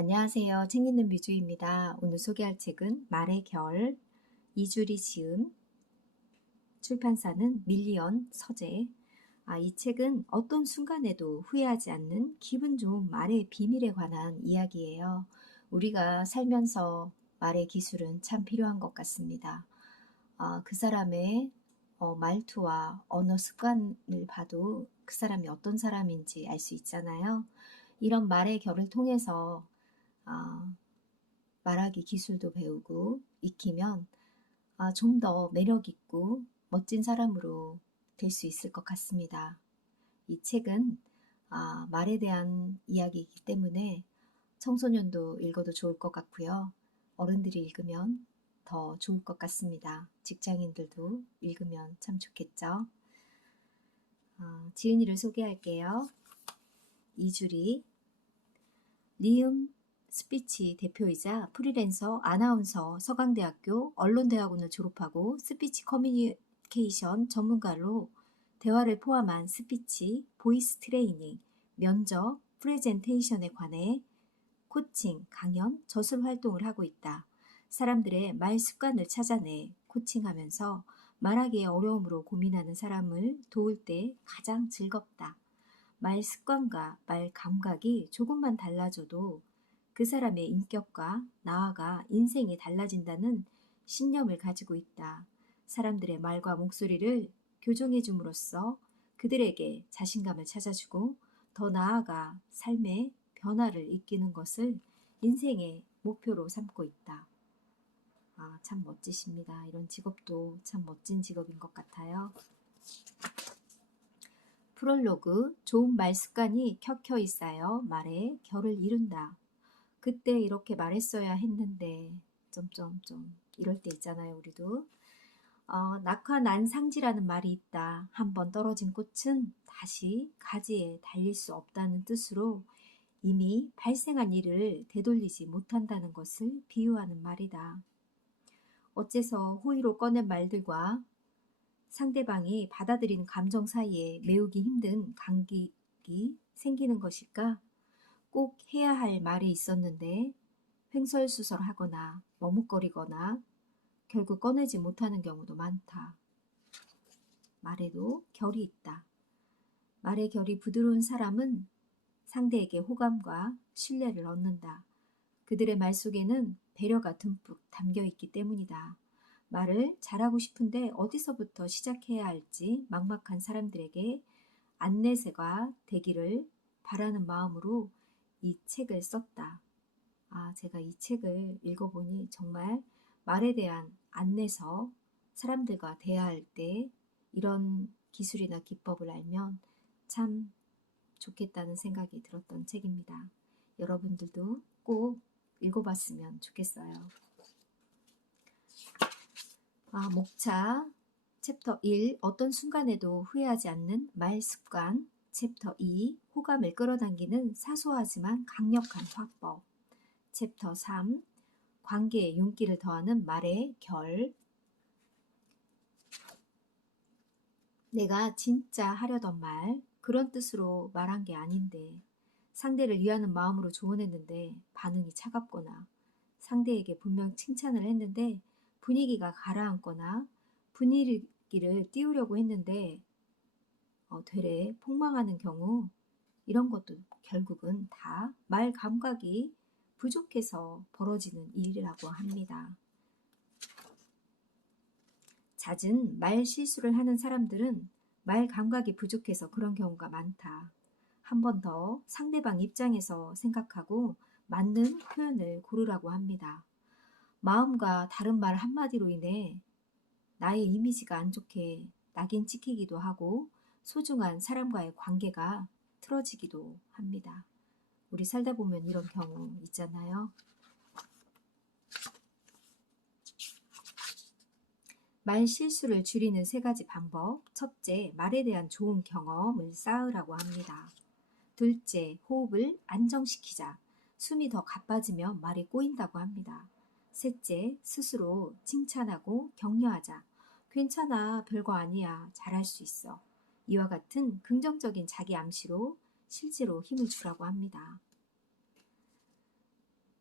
안녕하세요. 책 읽는 뮤주입니다. 오늘 소개할 책은 말의 결, 이주리 지음, 출판사는 밀리언 서재. 이 책은 어떤 순간에도 후회하지 않는 기분 좋은 말의 비밀에 관한 이야기예요. 우리가 살면서 말의 기술은 참 필요한 것 같습니다. 그 사람의 말투와 언어 습관을 봐도 그 사람이 어떤 사람인지 알 수 있잖아요. 이런 말의 결을 통해서 아, 말하기 기술도 배우고 익히면 좀 더 매력 있고 멋진 사람으로 될 수 있을 것 같습니다. 이 책은 말에 대한 이야기이기 때문에 청소년도 읽어도 좋을 것 같고요. 어른들이 읽으면 더 좋을 것 같습니다. 직장인들도 읽으면 참 좋겠죠. 지은이를 소개할게요. 이주리, 리음 스피치 대표이자 프리랜서, 아나운서, 서강대학교 언론대학원을 졸업하고 스피치 커뮤니케이션 전문가로 대화를 포함한 스피치, 보이스 트레이닝, 면접, 프레젠테이션에 관해 코칭, 강연, 저술 활동을 하고 있다. 사람들의 말 습관을 찾아내 코칭하면서 말하기의 어려움으로 고민하는 사람을 도울 때 가장 즐겁다. 말 습관과 말 감각이 조금만 달라져도 그 사람의 인격과 나아가 인생이 달라진다는 신념을 가지고 있다. 사람들의 말과 목소리를 교정해 줌으로써 그들에게 자신감을 찾아주고 더 나아가 삶의 변화를 이끄는 것을 인생의 목표로 삼고 있다. 참 멋지십니다. 이런 직업도 참 멋진 직업인 것 같아요. 프롤로그, 좋은 말 습관이 켜켜이 쌓여 말에 결을 이룬다. 그때 이렇게 말했어야 했는데 점점점 이럴 때 있잖아요. 우리도 낙화난상지라는 말이 있다. 한번 떨어진 꽃은 다시 가지에 달릴 수 없다는 뜻으로 이미 발생한 일을 되돌리지 못한다는 것을 비유하는 말이다. 어째서 호의로 꺼낸 말들과 상대방이 받아들이는 감정 사이에 메우기 힘든 간격이 생기는 것일까? 꼭 해야 할 말이 있었는데 횡설수설하거나 머뭇거리거나 결국 꺼내지 못하는 경우도 많다. 말에도 결이 있다. 말의 결이 부드러운 사람은 상대에게 호감과 신뢰를 얻는다. 그들의 말 속에는 배려가 듬뿍 담겨 있기 때문이다. 말을 잘하고 싶은데 어디서부터 시작해야 할지 막막한 사람들에게 안내세가 되기를 바라는 마음으로 이 책을 썼다. 제가 이 책을 읽어보니 정말 말에 대한 안내서, 사람들과 대화할 때 이런 기술이나 기법을 알면 참 좋겠다는 생각이 들었던 책입니다. 여러분들도 꼭 읽어봤으면 좋겠어요. 목차 챕터 1 어떤 순간에도 후회하지 않는 말 습관, 챕터 2 호감을 끌어당기는 사소하지만 강력한 화법, 챕터 3 관계에 윤기를 더하는 말의 결, 내가 진짜 하려던 말, 그런 뜻으로 말한 게 아닌데 상대를 위하는 마음으로 조언했는데 반응이 차갑거나 상대에게 분명 칭찬을 했는데 분위기가 가라앉거나 분위기를 띄우려고 했는데 되레 폭망하는 경우, 이런 것도 결국은 다 말 감각이 부족해서 벌어지는 일이라고 합니다. 잦은 말 실수를 하는 사람들은 말 감각이 부족해서 그런 경우가 많다. 한 번 더 상대방 입장에서 생각하고 맞는 표현을 고르라고 합니다. 마음과 다른 말 한마디로 인해 나의 이미지가 안 좋게 낙인 찍히기도 하고 소중한 사람과의 관계가 틀어지기도 합니다. 우리 살다 보면 이런 경우 있잖아요. 말 실수를 줄이는 3가지 방법. 첫째, 말에 대한 좋은 경험을 쌓으라고 합니다. 둘째, 호흡을 안정시키자. 숨이 더 가빠지면 말이 꼬인다고 합니다. 셋째, 스스로 칭찬하고 격려하자. 괜찮아, 별거 아니야, 잘할 수 있어. 이와 같은 긍정적인 자기 암시로 실제로 힘을 주라고 합니다.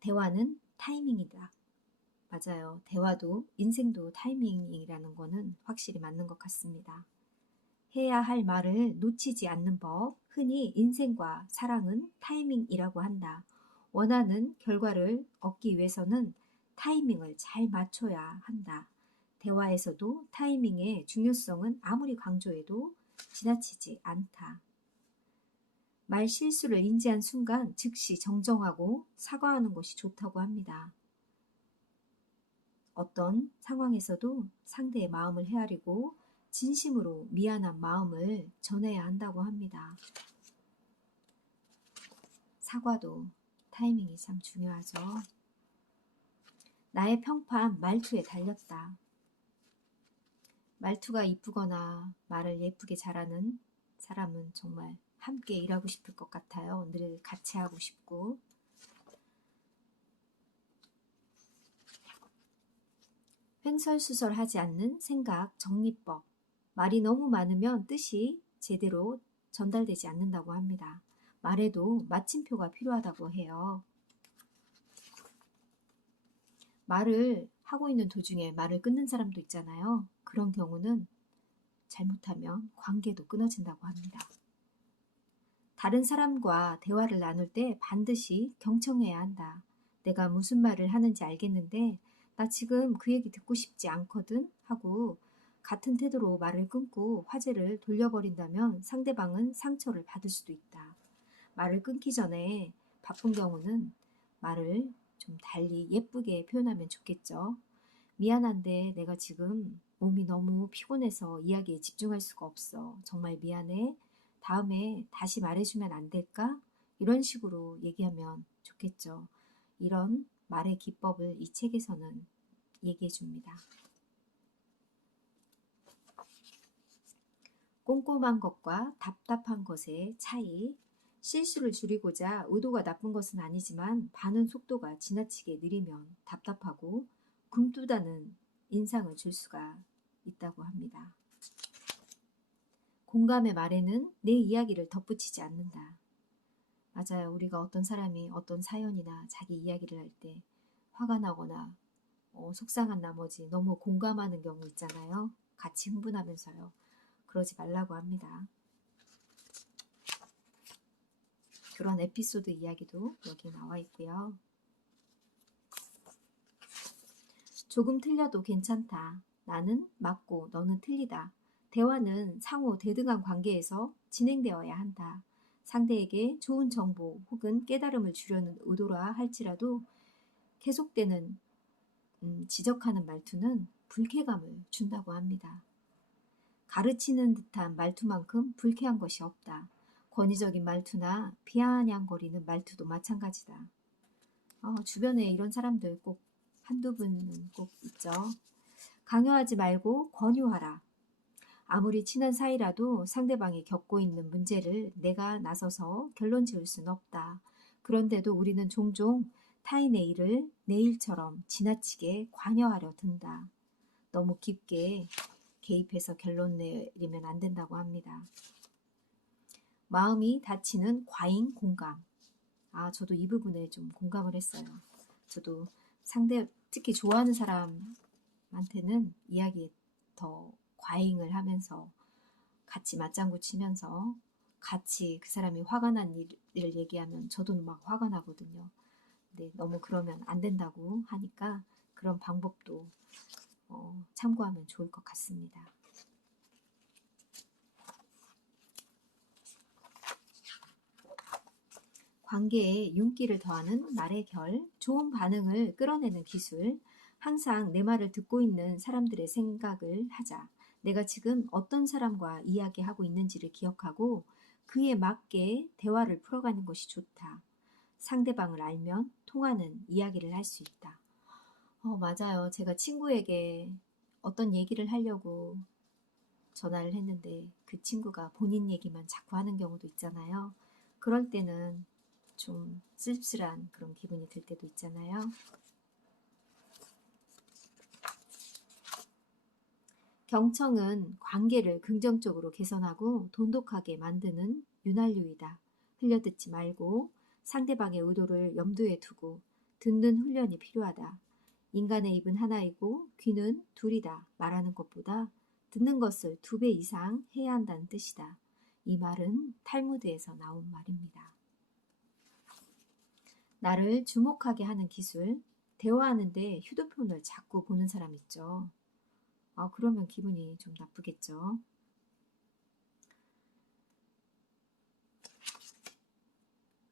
대화는 타이밍이다. 맞아요. 대화도 인생도 타이밍이라는 거는 확실히 맞는 것 같습니다. 해야 할 말을 놓치지 않는 법, 흔히 인생과 사랑은 타이밍이라고 한다. 원하는 결과를 얻기 위해서는 타이밍을 잘 맞춰야 한다. 대화에서도 타이밍의 중요성은 아무리 강조해도 지나치지 않다. 말 실수를 인지한 순간 즉시 정정하고 사과하는 것이 좋다고 합니다. 어떤 상황에서도 상대의 마음을 헤아리고 진심으로 미안한 마음을 전해야 한다고 합니다. 사과도 타이밍이 참 중요하죠. 나의 평판 말투에 달렸다. 말투가 이쁘거나 말을 예쁘게 잘하는 사람은 정말 함께 일하고 싶을 것 같아요. 늘 같이 하고 싶고. 횡설수설하지 않는 생각 정리법. 말이 너무 많으면 뜻이 제대로 전달되지 않는다고 합니다. 말에도 마침표가 필요하다고 해요. 말을 하고 있는 도중에 말을 끊는 사람도 있잖아요. 그런 경우는 잘못하면 관계도 끊어진다고 합니다. 다른 사람과 대화를 나눌 때 반드시 경청해야 한다. 내가 무슨 말을 하는지 알겠는데 나 지금 그 얘기 듣고 싶지 않거든 하고 같은 태도로 말을 끊고 화제를 돌려버린다면 상대방은 상처를 받을 수도 있다. 말을 끊기 전에 바쁜 경우는 말을 좀 달리 예쁘게 표현하면 좋겠죠. 미안한데 내가 지금 몸이 너무 피곤해서 이야기에 집중할 수가 없어. 정말 미안해. 다음에 다시 말해주면 안 될까? 이런 식으로 얘기하면 좋겠죠. 이런 말의 기법을 이 책에서는 얘기해 줍니다. 꼼꼼한 것과 답답한 것의 차이. 실수를 줄이고자 의도가 나쁜 것은 아니지만 반응 속도가 지나치게 느리면 답답하고 굼뜨다는 인상을 줄 수가 있다고 합니다. 공감의 말에는 내 이야기를 덧붙이지 않는다. 맞아요. 우리가 어떤 사람이 어떤 사연이나 자기 이야기를 할 때 화가 나거나 속상한 나머지 너무 공감하는 경우 있잖아요. 같이 흥분하면서요. 그러지 말라고 합니다. 그런 에피소드 이야기도 여기 나와 있고요. 조금 틀려도 괜찮다. 나는 맞고 너는 틀리다. 대화는 상호 대등한 관계에서 진행되어야 한다. 상대에게 좋은 정보 혹은 깨달음을 주려는 의도라 할지라도 계속되는 지적하는 말투는 불쾌감을 준다고 합니다. 가르치는 듯한 말투만큼 불쾌한 것이 없다. 권위적인 말투나 비아냥거리는 말투도 마찬가지다. 주변에 이런 사람들 꼭 한두 분은 꼭 있죠. 강요하지 말고 권유하라. 아무리 친한 사이라도 상대방이 겪고 있는 문제를 내가 나서서 결론 지을 수는 없다. 그런데도 우리는 종종 타인의 일을 내 일처럼 지나치게 관여하려 든다. 너무 깊게 개입해서 결론 내리면 안 된다고 합니다. 마음이 다치는 과잉 공감. 저도 이 부분에 좀 공감을 했어요. 저도 특히 좋아하는 사람한테는 이야기에 더 과잉을 하면서 같이 맞장구 치면서 같이 그 사람이 화가 난 일을 얘기하면 저도 막 화가 나거든요. 근데 너무 그러면 안 된다고 하니까 그런 방법도 참고하면 좋을 것 같습니다. 관계에 윤기를 더하는 말의 결, 좋은 반응을 끌어내는 기술, 항상 내 말을 듣고 있는 사람들의 생각을 하자. 내가 지금 어떤 사람과 이야기하고 있는지를 기억하고 그에 맞게 대화를 풀어가는 것이 좋다. 상대방을 알면 통하는 이야기를 할 수 있다. 맞아요. 제가 친구에게 어떤 얘기를 하려고 전화를 했는데 그 친구가 본인 얘기만 자꾸 하는 경우도 있잖아요. 그럴 때는 좀 씁쓸한 그런 기분이 들 때도 있잖아요. 경청은 관계를 긍정적으로 개선하고 돈독하게 만드는 윤활유이다. 흘려듣지 말고 상대방의 의도를 염두에 두고 듣는 훈련이 필요하다. 인간의 입은 하나이고 귀는 둘이다. 말하는 것보다 듣는 것을 2배 이상 해야 한다는 뜻이다. 이 말은 탈무드에서 나온 말입니다. 나를 주목하게 하는 기술, 대화하는데 휴대폰을 자꾸 보는 사람 있죠. 그러면 기분이 좀 나쁘겠죠.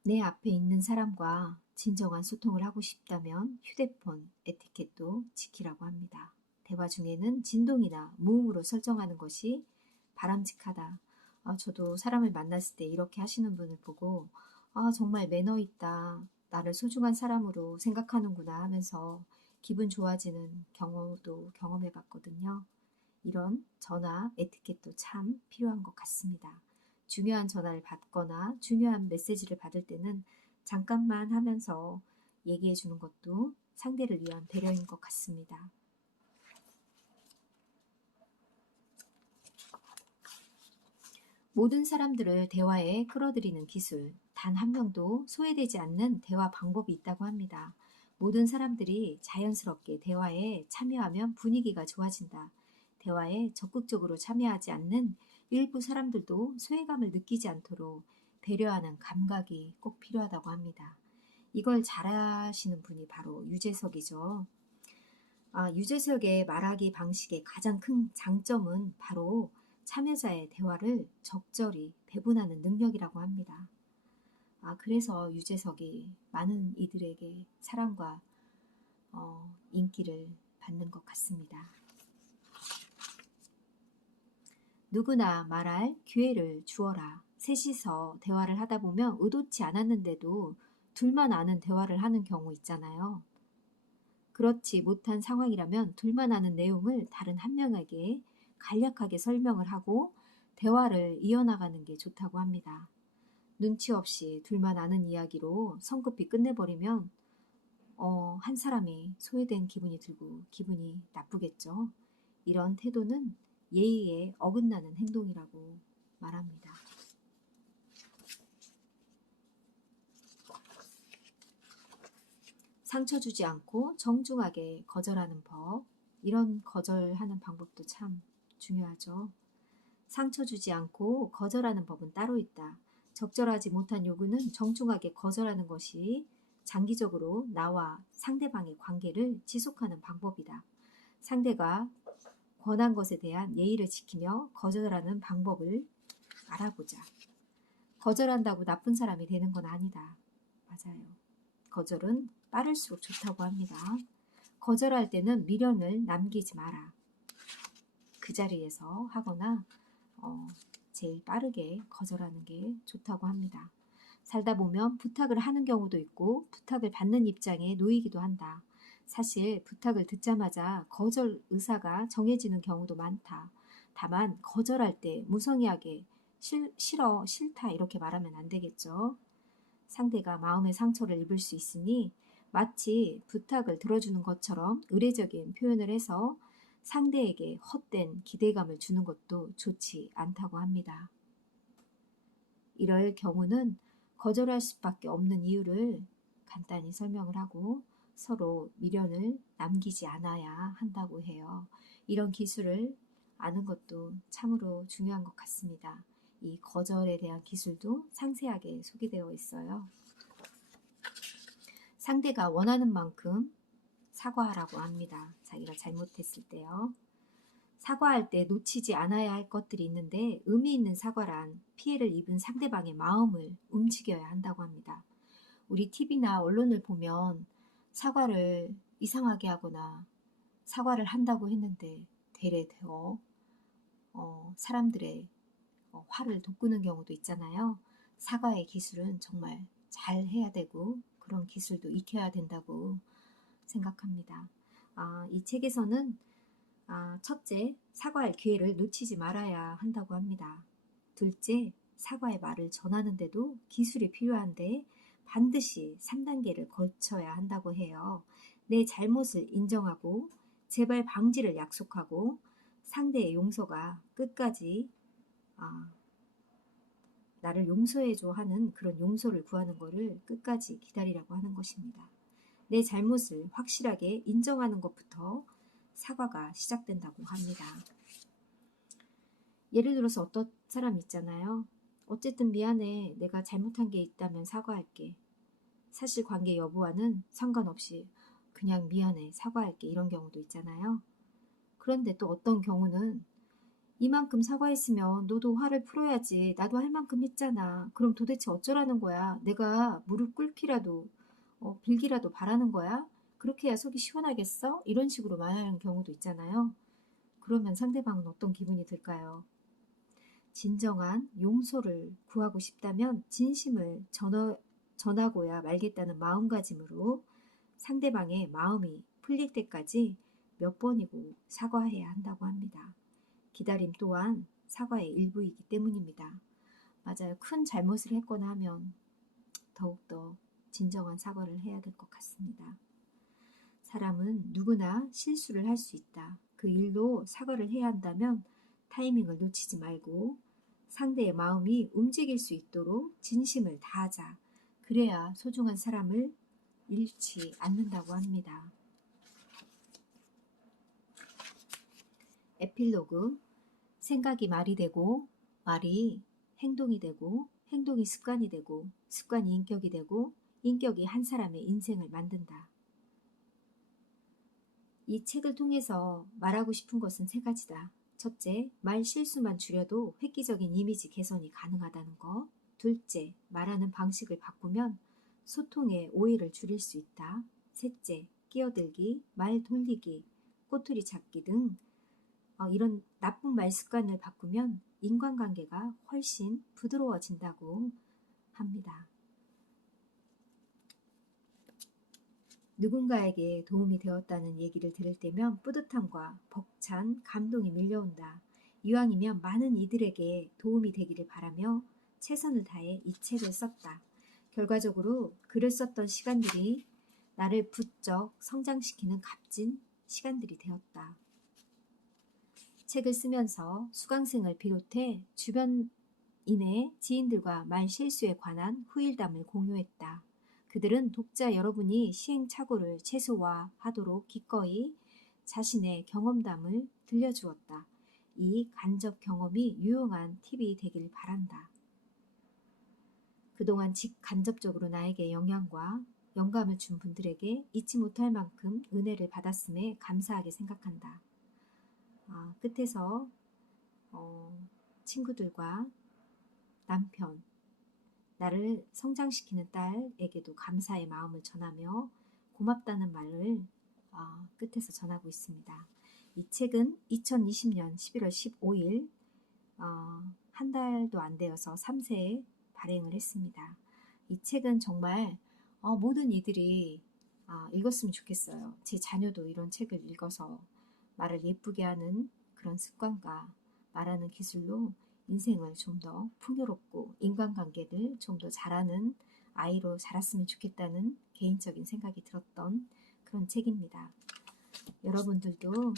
내 앞에 있는 사람과 진정한 소통을 하고 싶다면 휴대폰 에티켓도 지키라고 합니다. 대화 중에는 진동이나 무음으로 설정하는 것이 바람직하다. 저도 사람을 만났을 때 이렇게 하시는 분을 보고 정말 매너 있다. 나를 소중한 사람으로 생각하는구나 하면서 기분 좋아지는 경우도 경험해 봤거든요. 이런 전화 에티켓도 참 필요한 것 같습니다. 중요한 전화를 받거나 중요한 메시지를 받을 때는 잠깐만 하면서 얘기해 주는 것도 상대를 위한 배려인 것 같습니다. 모든 사람들을 대화에 끌어들이는 기술, 단 한 명도 소외되지 않는 대화 방법이 있다고 합니다. 모든 사람들이 자연스럽게 대화에 참여하면 분위기가 좋아진다. 대화에 적극적으로 참여하지 않는 일부 사람들도 소외감을 느끼지 않도록 배려하는 감각이 꼭 필요하다고 합니다. 이걸 잘하시는 분이 바로 유재석이죠. 유재석의 말하기 방식의 가장 큰 장점은 바로 참여자의 대화를 적절히 배분하는 능력이라고 합니다. 그래서 유재석이 많은 이들에게 사랑과 인기를 받는 것 같습니다. 누구나 말할 기회를 주어라. 셋이서 대화를 하다 보면 의도치 않았는데도 둘만 아는 대화를 하는 경우 있잖아요. 그렇지 못한 상황이라면 둘만 아는 내용을 다른 한 명에게 간략하게 설명을 하고 대화를 이어나가는 게 좋다고 합니다. 눈치 없이 둘만 아는 이야기로 성급히 끝내버리면 한 사람이 소외된 기분이 들고 기분이 나쁘겠죠. 이런 태도는 예의에 어긋나는 행동이라고 말합니다. 상처 주지 않고 정중하게 거절하는 법, 이런 거절하는 방법도 참 중요하죠. 상처 주지 않고 거절하는 법은 따로 있다. 적절하지 못한 요구는 정중하게 거절하는 것이 장기적으로 나와 상대방의 관계를 지속하는 방법이다. 상대가 권한 것에 대한 예의를 지키며 거절하는 방법을 알아보자. 거절한다고 나쁜 사람이 되는 건 아니다. 맞아요. 거절은 빠를수록 좋다고 합니다. 거절할 때는 미련을 남기지 마라. 그 자리에서 하거나 제일 빠르게 거절하는 게 좋다고 합니다. 살다 보면 부탁을 하는 경우도 있고 부탁을 받는 입장에 놓이기도 한다. 사실 부탁을 듣자마자 거절 의사가 정해지는 경우도 많다. 다만 거절할 때 무성의하게 싫어, 싫다 이렇게 말하면 안 되겠죠. 상대가 마음의 상처를 입을 수 있으니 마치 부탁을 들어주는 것처럼 의례적인 표현을 해서 상대에게 헛된 기대감을 주는 것도 좋지 않다고 합니다. 이럴 경우는 거절할 수밖에 없는 이유를 간단히 설명을 하고 서로 미련을 남기지 않아야 한다고 해요. 이런 기술을 아는 것도 참으로 중요한 것 같습니다. 이 거절에 대한 기술도 상세하게 소개되어 있어요. 상대가 원하는 만큼 사과하라고 합니다. 자기가 잘못했을 때요. 사과할 때 놓치지 않아야 할 것들이 있는데 의미 있는 사과란 피해를 입은 상대방의 마음을 움직여야 한다고 합니다. 우리 TV나 언론을 보면 사과를 이상하게 하거나 사과를 한다고 했는데 되레 되어 사람들의 화를 돋구는 경우도 있잖아요. 사과의 기술은 정말 잘 해야 되고 그런 기술도 익혀야 된다고 생각합니다. 이 책에서는 첫째, 사과할 기회를 놓치지 말아야 한다고 합니다. 둘째, 사과의 말을 전하는데도 기술이 필요한데 반드시 3단계를 거쳐야 한다고 해요. 내 잘못을 인정하고 재발 방지를 약속하고 상대의 용서가 끝까지 나를 용서해줘 하는 그런 용서를 구하는 것을 끝까지 기다리라고 하는 것입니다. 내 잘못을 확실하게 인정하는 것부터 사과가 시작된다고 합니다. 예를 들어서 어떤 사람 있잖아요. 어쨌든 미안해. 내가 잘못한 게 있다면 사과할게. 사실관계 여부와는 상관없이 그냥 미안해. 사과할게. 이런 경우도 있잖아요. 그런데 또 어떤 경우는 이만큼 사과했으면 너도 화를 풀어야지. 나도 할 만큼 했잖아. 그럼 도대체 어쩌라는 거야? 내가 무릎 꿇기라도 빌기라도 바라는 거야? 그렇게 해야 속이 시원하겠어? 이런 식으로 말하는 경우도 있잖아요. 그러면 상대방은 어떤 기분이 들까요? 진정한 용서를 구하고 싶다면 진심을 전하고야 말겠다는 마음가짐으로 상대방의 마음이 풀릴 때까지 몇 번이고 사과해야 한다고 합니다. 기다림 또한 사과의 일부이기 때문입니다. 맞아요. 큰 잘못을 했거나 하면 더욱더 진정한 사과를 해야 될 것 같습니다. 사람은 누구나 실수를 할 수 있다. 그 일로 사과를 해야 한다면 타이밍을 놓치지 말고 상대의 마음이 움직일 수 있도록 진심을 다하자. 그래야 소중한 사람을 잃지 않는다고 합니다. 에필로그. 생각이 말이 되고 말이 행동이 되고 행동이 습관이 되고 습관이 인격이 되고 인격이 한 사람의 인생을 만든다. 이 책을 통해서 말하고 싶은 것은 세 가지다. 첫째, 말 실수만 줄여도 획기적인 이미지 개선이 가능하다는 것. 둘째, 말하는 방식을 바꾸면 소통의 오해를 줄일 수 있다. 셋째, 끼어들기, 말 돌리기, 꼬투리 잡기 등 이런 나쁜 말 습관을 바꾸면 인간관계가 훨씬 부드러워진다고 합니다. 누군가에게 도움이 되었다는 얘기를 들을 때면 뿌듯함과 벅찬 감동이 밀려온다. 이왕이면 많은 이들에게 도움이 되기를 바라며 최선을 다해 이 책을 썼다. 결과적으로 글을 썼던 시간들이 나를 부쩍 성장시키는 값진 시간들이 되었다. 책을 쓰면서 수강생을 비롯해 주변인의 지인들과 말 실수에 관한 후일담을 공유했다. 그들은 독자 여러분이 시행착오를 최소화하도록 기꺼이 자신의 경험담을 들려주었다. 이 간접 경험이 유용한 팁이 되길 바란다. 그동안 간접적으로 나에게 영향과 영감을 준 분들에게 잊지 못할 만큼 은혜를 받았음에 감사하게 생각한다. 끝에서 친구들과 남편, 나를 성장시키는 딸에게도 감사의 마음을 전하며 고맙다는 말을 끝에서 전하고 있습니다. 이 책은 2020년 11월 15일 한 달도 안 되어서 3세에 발행을 했습니다. 이 책은 정말 모든 이들이 읽었으면 좋겠어요. 제 자녀도 이런 책을 읽어서 말을 예쁘게 하는 그런 습관과 말하는 기술로 인생을 좀 더 풍요롭고 인간관계를 좀 더 잘하는 아이로 자랐으면 좋겠다는 개인적인 생각이 들었던 그런 책입니다. 여러분들도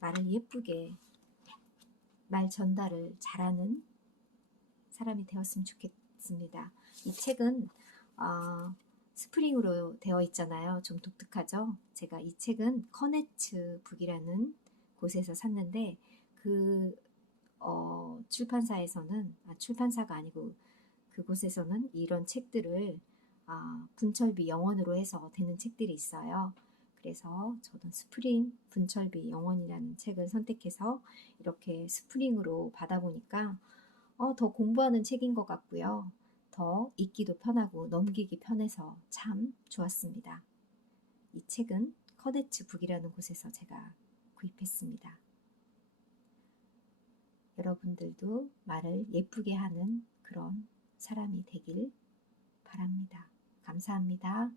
말을 예쁘게 말 전달을 잘하는 사람이 되었으면 좋겠습니다. 이 책은 스프링으로 되어 있잖아요. 좀 독특하죠? 제가 이 책은 커네츠 북이라는 곳에서 샀는데 출판사에서는 출판사가 아니고 그곳에서는 이런 책들을 분철비 영원으로 해서 되는 책들이 있어요. 그래서 저도 스프링 분철비 영원이라는 책을 선택해서 이렇게 스프링으로 받아보니까 더 공부하는 책인 것 같고요. 더 읽기도 편하고 넘기기 편해서 참 좋았습니다. 이 책은 커네츠 북이라는 곳에서 제가 구입했습니다. 여러분들도 말을 예쁘게 하는 그런 사람이 되길 바랍니다. 감사합니다.